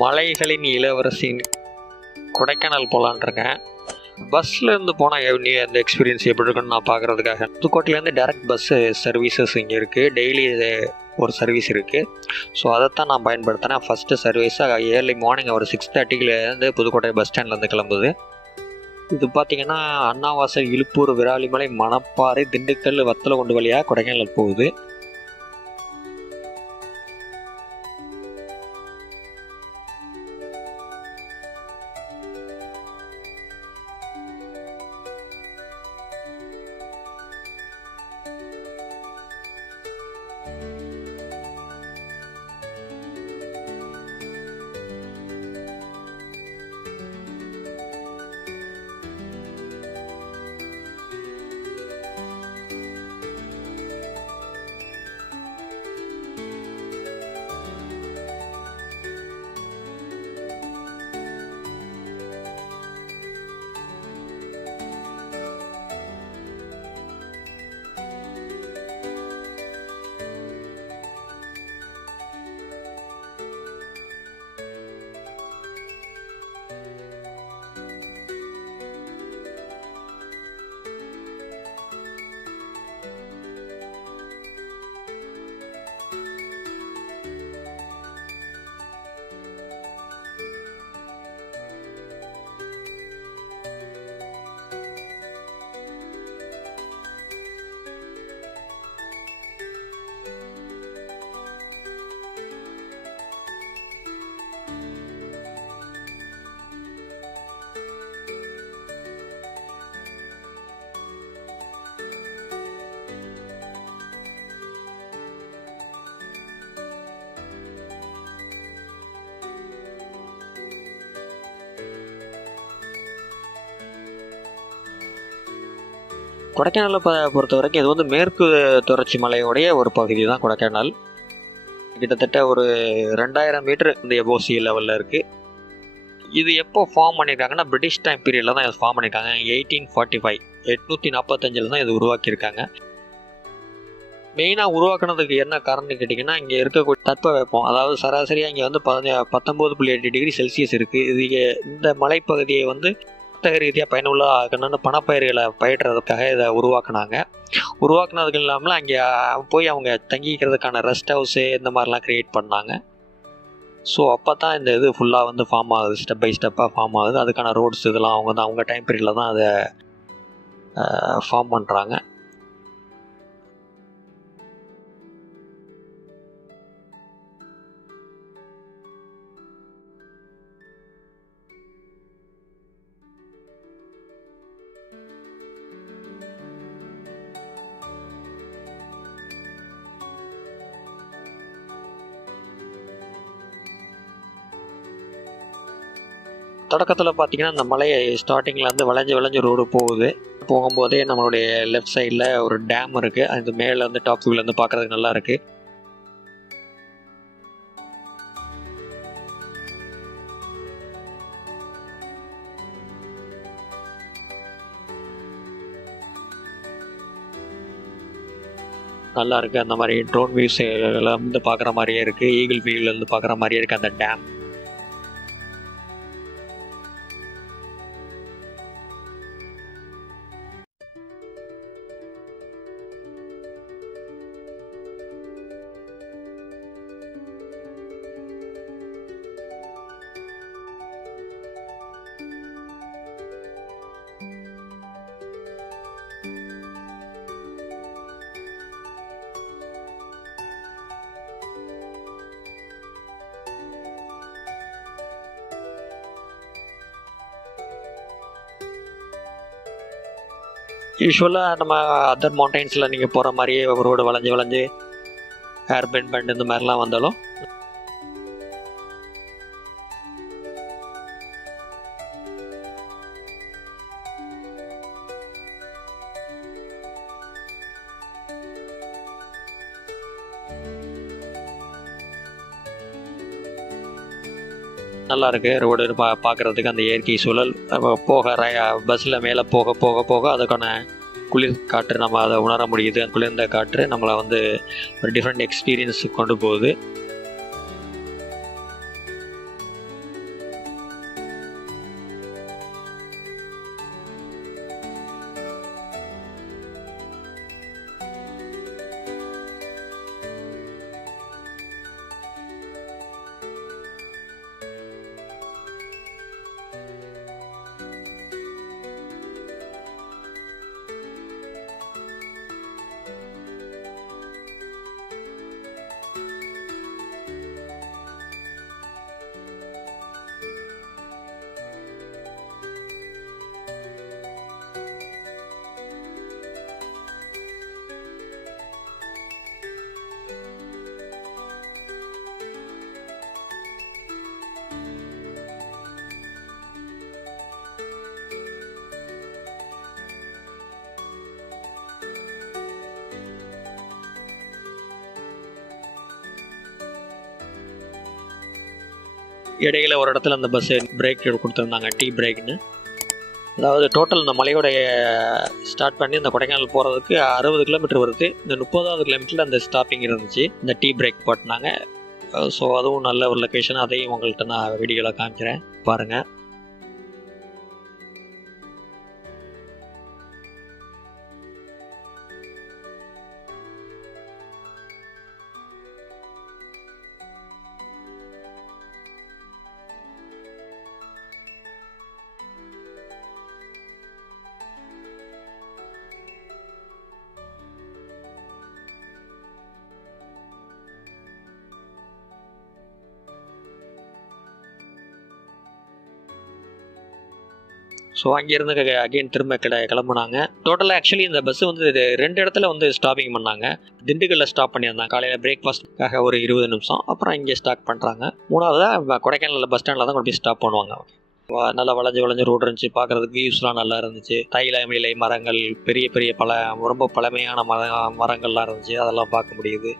மலைகளின் இளவரசின் கொடைக்கானல் போகலான் இருக்கேன். பஸ்ஸில் இருந்து போனால் அந்த எக்ஸ்பீரியன்ஸ் எப்படி இருக்குன்னு நான் பார்க்குறதுக்காக புதுக்கோட்டையிலேருந்து டேரக்ட் பஸ்ஸு சர்வீசஸ் இங்கே இருக்குது. டெய்லி ஒரு சர்வீஸ் இருக்குது. ஸோ அதைத்தான் நான் பயன்படுத்தினேன். ஃபஸ்ட்டு சர்வீஸாக ஏர்லி மார்னிங் ஒரு 6:30 புதுக்கோட்டை பஸ் ஸ்டாண்ட்லேருந்து கிளம்புது. இது பார்த்திங்கன்னா அண்ணாவாசல், இலுப்பூர், விராலிமலை, மணப்பாறை, திண்டுக்கல், வத்தலகுண்டு வழியாக கொடைக்கானல் போகுது. கொடைக்கானலை பொறுத்த வரைக்கும் இது வந்து மேற்கு தொடர்ச்சி மலையோடைய ஒரு பகுதி தான் கொடைக்கானல். கிட்டத்தட்ட ஒரு 2000 மீட்டர் இந்த எபோவ் சி லெவலில் இருக்குது. இது எப்போ ஃபார்ம் பண்ணியிருக்காங்கன்னா பிரிட்டிஷ் டைம் பீரியடில் தான் இது ஃபார்ம் பண்ணியிருக்காங்க. 1845 845 தான் இது உருவாக்கியிருக்காங்க. மெயினாக உருவாக்குனதுக்கு என்ன காரணம்னு கேட்டிங்கன்னா, இங்கே இருக்கக்கூடிய தட்பவெப்பம், அதாவது சராசரியாக இங்கே வந்து 19.8 டிகிரி செல்சியஸ் இருக்குது. இது இந்த மலைப்பகுதியை வந்து ரீதியாக பயனுள்ள ஆகணும்னு பணப்பயிர்களை பயிர்றதுக்காக இதை உருவாக்குனாங்க. உருவாக்குனதுக்கு இல்லாமல் அங்கே போய் அவங்க தங்கிக்கிறதுக்கான ரெஸ்ட் ஹவுஸு இந்த மாதிரிலாம் க்ரியேட் பண்ணாங்க. ஸோ அப்போ தான் இந்த இது ஃபுல்லாக வந்து ஃபார்ம் ஆகுது, ஸ்டெப் பை ஸ்டெப்பாக ஃபார்ம் ஆகுது. அதுக்கான ரோட்ஸ் இதெல்லாம் அவங்க டைம் பீரியடில் தான் அதை ஃபார்ம் பண்ணுறாங்க. தொடக்கத்தில் பார்த்திங்கன்னா இந்த மலை ஸ்டார்டிங்கில் வந்து வளைஞ்சு ரோடு போகும்போதே நம்மளுடைய லெஃப்ட் சைடில் ஒரு டேம் இருக்குது. அது மேலே வந்து டாப் வியூலேருந்து பார்க்குறதுக்கு நல்லா இருக்குது. நல்லா இருக்குது. அந்த மாதிரி ட்ரோன் வியூஸ் வந்து பார்க்குற மாதிரியே இருக்குது. ஈகிள் வியூலேருந்து பார்க்குற மாதிரியே இருக்குது அந்த டேம். யூஸ்வலாக நம்ம அதர் மவுண்டைன்ஸில் நீங்கள் போகிற மாதிரியே ரோடு வளைஞ்சு ஹேர் பெண்ட் இந்த மாதிரிலாம் வந்தாலும் நல்லா இருக்குது. ரோடு பார்க்குறதுக்கு அந்த இயற்கை சூழல் பஸ்ஸில் மேலே போக அதுக்கான குளிர் காற்று நம்ம அதை உணர முடியுது. அந்த குளிர்ந்த காற்று நம்மளை வந்து ஒரு டிஃப்ரெண்ட் எக்ஸ்பீரியன்ஸுக்கு கொண்டு போகுது. இடையில ஒரு இடத்துல அந்த பஸ்ஸு பிரேக் கொடுத்துருந்தாங்க, டீ பிரேக்னு. அதாவது டோட்டல் இந்த மலையோடைய ஸ்டார்ட் பண்ணி இந்த கொடைக்கானல் போகிறதுக்கு 60 கிலோமீட்டர் வருது. இந்த 30வது கிலோமீட்டரில் அந்த ஸ்டாப்பிங் இருந்துச்சு, இந்த டீ பிரேக் போட்டினாங்க. ஸோ அதுவும் நல்ல ஒரு லொக்கேஷன். அதையும் உங்கள்கிட்ட நான் வீடியோவில் காமிக்கிறேன், பாருங்கள். ஸோ அங்கேருந்து அகெயின் திரும்ப கிளம்புனாங்க. டோட்டலாக ஆக்சுவலி இந்த பஸ்ஸு வந்து 2 இடத்துல வந்து ஸ்டாப்பிங் பண்ணாங்க. திண்டுக்கல்லில் ஸ்டாப் பண்ணியிருந்தாங்க காலையில் பிரேக்ஃபாஸ்ட்டுக்காக ஒரு 20 நிமிஷம். அப்புறம் இங்கே ஸ்டார்ட் பண்ணுறாங்க. 3வதாக கொடைக்கானலில் பஸ் ஸ்டாண்டில் தான் கொண்டு போய் ஸ்டாப் பண்ணுவாங்க. நல்லா வளைஞ்சு ரோடு இருந்துச்சு, பார்க்குறதுக்கு வியூஸ்லாம் நல்லா இருந்துச்சு. தைல இலை மரங்கள், பெரிய பெரிய ரொம்ப பழமையான மரங்கள்லாம் இருந்துச்சு, அதெல்லாம் பார்க்க முடியுது.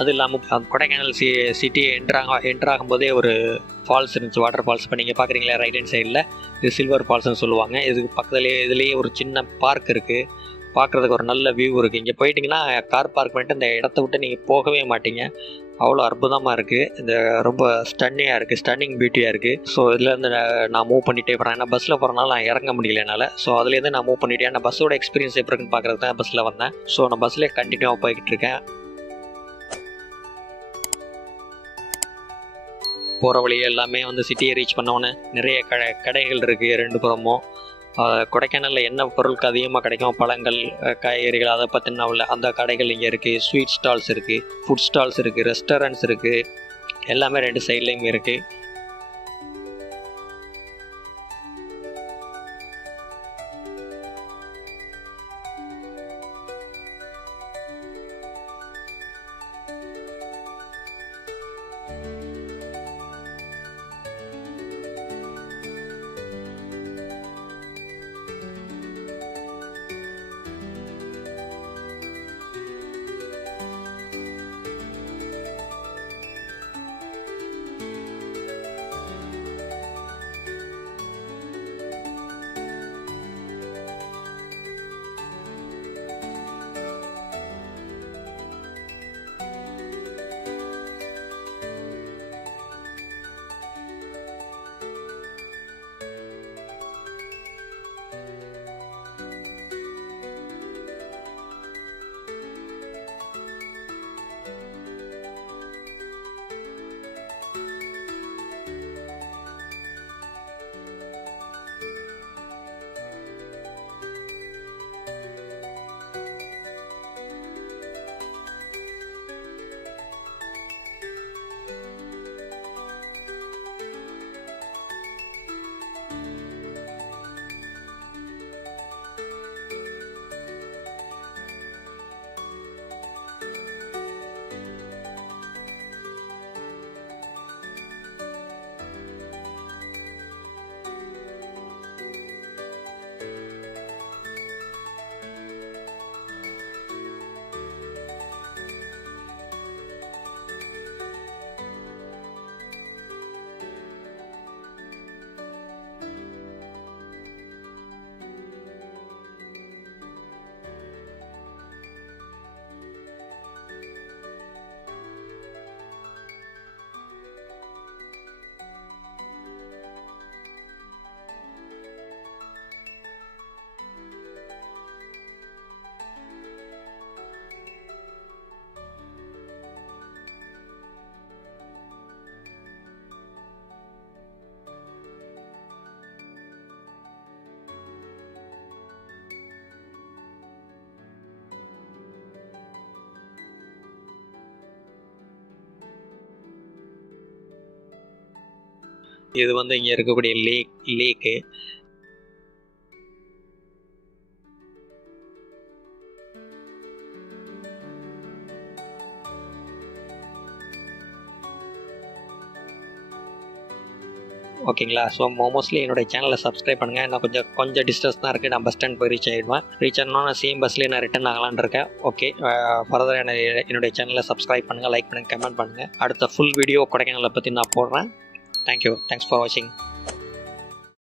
அது இல்லாமல் கொடைக்கானல் சிட்டி என்ட்ராகும்போதே ஒரு ஃபால்ஸ் இருந்துச்சு, வாட்டர் ஃபால்ஸ். இப்போ நீங்கள் பார்க்குறீங்களா ரைட் ஹேண்ட் சைடில், இது சில்வர் ஃபால்ஸ்னு சொல்லுவாங்க. இதுக்கு பக்கத்துலேயே இதுலேயே ஒரு சின்ன பார்க் இருக்குது, பார்க்குறதுக்கு ஒரு நல்ல வியூ இருக்குது. இங்கே போயிட்டிங்கன்னா கார் பார்க் பண்ணிட்டு இந்த இடத்த விட்டு நீங்கள் போகவே மாட்டீங்க, அவ்வளோ அற்புதமாக இருக்குது. இந்த ரொம்ப ஸ்டன்னிங்காக இருக்குது, ஸ்டன்னிங் பியூட்டியாக இருக்குது. ஸோ இதுலேருந்து நான் மூவ் பண்ணிகிட்டே போகிறேன். ஏன்னா பஸ்ஸில் போகிறனால நான் இறங்க முடியல என்னால். ஸோ அதுலேருந்து நான் மூவ் பண்ணிவிட்டேன். நான் பஸ்ஸோட எக்ஸ்பீரியன்ஸ் எப்படி இருக்குன்னு பார்க்குறது தான் பஸ்ஸில் வந்தேன். ஸோ நான் பஸ்ஸில் கண்டினியூவாக போய்கிட்டு இருக்கேன். போகிற வழியே எல்லாமே வந்து சிட்டியை ரீச் பண்ணோன்னே நிறைய கடைகள் இருக்குது 2 புறமும். கொடைக்கானலில் என்ன பொருளுக்கு அதிகமாக கிடைக்கும், பழங்கள், காய்கறிகள், அதை பற்றின உள்ள அந்த கடைகள் இங்கே இருக்குது. ஸ்வீட் ஸ்டால்ஸ் இருக்குது, ஃபுட் ஸ்டால்ஸ் இருக்குது, ரெஸ்டாரண்ட்ஸ் இருக்குது, எல்லாமே 2 சைட்லேயுமே இருக்குது. இது வந்து இங்கே இருக்கக்கூடிய லேக்கு. ஓகேங்களா? ஸோ மோஸ்ட்லி என்னுடைய சேனலை சப்ஸ்கிரைப் பண்ணுங்கள். இன்னும் கொஞ்சம் டிஸ்டன்ஸ் தான் இருக்குது. நான் பஸ் ஸ்டாண்ட் போய் ரீச் ஆகிடுவேன். ரீச் ஆனோன்னா சேம் பஸ்லேயே நான் ரிட்டன் ஆகலான்னு இருக்கேன். ஓகே, ஃபர்தர் என்னுடைய சேனலை சப்ஸ்கிரைப் பண்ணுங்கள், லைக் பண்ணுங்கள், கமெண்ட் பண்ணுங்கள். அடுத்த ஃபுல் வீடியோ கொடைக்கானலை பற்றி நான் போடுறேன். தேங்க்யூ. தேங்க்ஸ் ஃபார் வாட்சிங்.